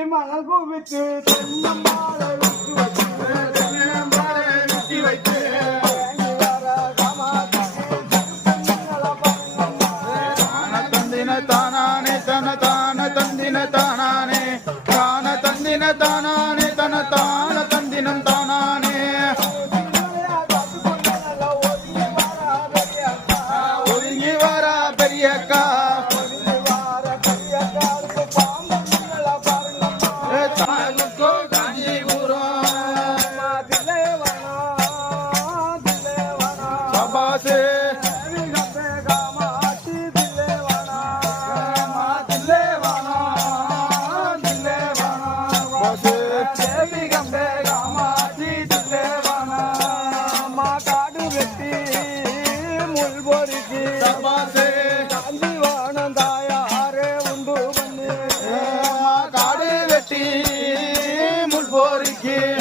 தன்னை மலர்கோ விட்டு தென்னம்மாளை விட்டு வைத்து தென்னம்மாளை விட்டு வைத்து தான தந்தின தானே தான தந்தின தானா Yeah.